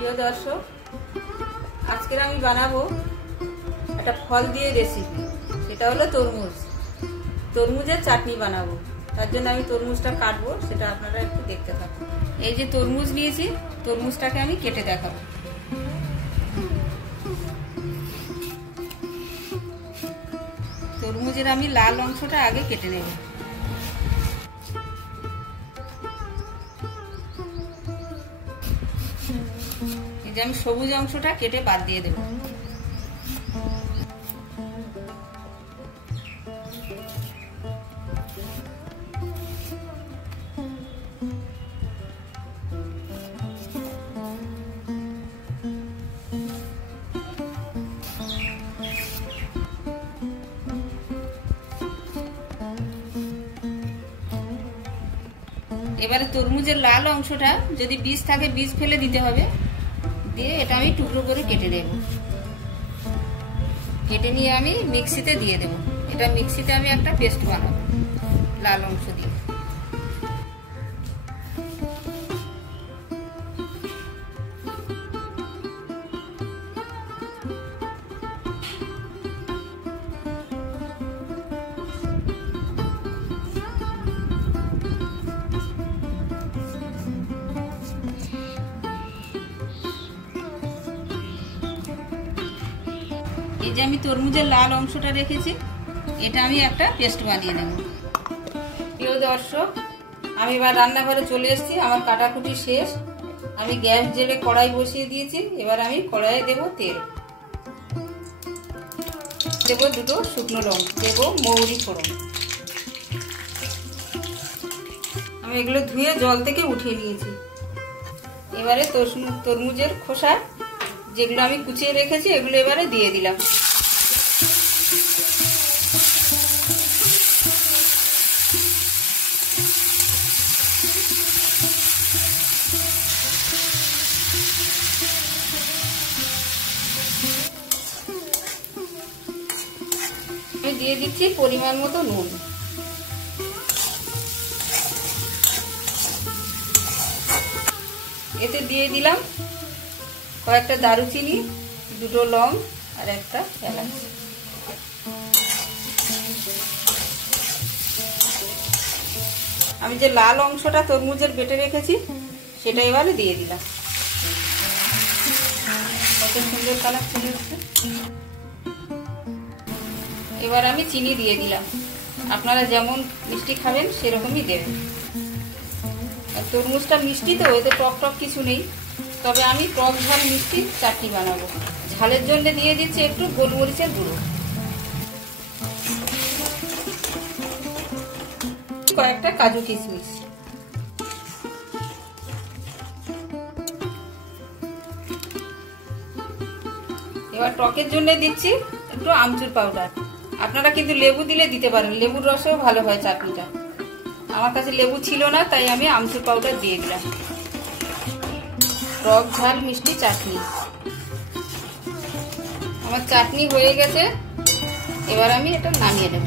প্রিয় দর্শক, আজকে আমি বানাবো একটা ফল দিয়ে রেসিপি। সেটা হলো তরমুজের চাটনি বানাবো। তার জন্য আমি তরমুজটা কাটবো, সেটা আপনারা একটু দেখতে থাকুন। এই যে তরমুজ নিয়েছি, তরমুজটাকে আমি কেটে দেখাবো। তরমুজের আমি লাল অংশটা আগে কেটে নেব। এই যে আমি সবুজ অংশটা কেটে বাদ দিয়ে দেব। এবারে তরমুজের লাল অংশটা যদি বীজ থাকে বীজ ফেলে দিতে হবে। দিয়ে এটা আমি টুকরো করে কেটে নেব। কেটে নিয়ে আমি মিক্সিতে দিয়ে দেব। এটা মিক্সিতে আমি একটা পেস্ট বানাবো লাল অংশ দিয়ে। এই যে আমি তরমুজের লাল অংশটা রেখেছি, এটা আমি একটা পেস্ট বানিয়ে নেব। প্রিয় দর্শক, আমি এবার রান্নাঘরে চলে এসেছি। আমার কাটাকুটি শেষ। আমি গ্যাস জেলে কড়াই বসিয়ে দিয়েছি। এবার আমি কড়াইয়ে দেব তেল, দেব দুটো শুকনো লঙ্কা, দেব মৌরি ফোড়ন। আমি এগুলো ধুয়ে জল থেকে উঠিয়ে নিয়েছি। এবারে তরমুজের খোসা যেগুলো আমি কুচিয়ে রেখেছি এগুলো এবারে দিয়ে দিলাম। আমি দিয়ে দিচ্ছি পরিমাণ মতো নুন। এতে দিয়ে দিলাম কয়েকটা দারুচিনি, দুটো লং আর একটা এলাচ। আমি যে লাল অংশটা তরমুজের বেটে রেখেছি সেটা এবারে দিয়ে দিলাম। কত সুন্দর কালার চলে এসেছে। এবার আমি চিনি দিয়ে দিলাম। আপনারা যেমন মিষ্টি খাবেন সেরকমই দেবেন। আর তরমুজটা মিষ্টি তো, এতে টক টক কিছু নেই। তবে আমি টক ঝাল মিষ্টি চাটনি বানাবো। ঝালের জন্য দিয়ে দিচ্ছি একটু গোলমরিচের গুঁড়ো, কয়েকটা কাজু কিশমিশ। এবার টকের জন্য দিচ্ছি একটু আমচুর পাউডার। আপনারা কিন্তু লেবু দিলে দিতে পারেন, লেবুর রসেও ভালো হয় চাটনিটা। আমার কাছে লেবু ছিল না, তাই আমি আমচুর পাউডার দিয়ে দিলাম। টক ঝাল মিষ্টি চাটনি আমার চাটনি হয়ে গেছে। এবার আমি এটা নামিয়ে নেব।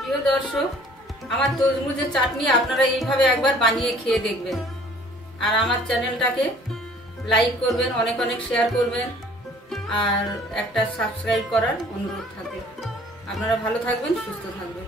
প্রিয় দর্শক, আমার তরমুজের চাটনি আপনারা এইভাবে একবার বানিয়ে খেয়ে দেখবেন। আর আমার চ্যানেলটাকে লাইক করবেন, অনেক অনেক শেয়ার করবেন, আর একটা সাবস্ক্রাইব করার অনুরোধ থাকবে। আপনারা ভালো থাকবেন, সুস্থ থাকবেন।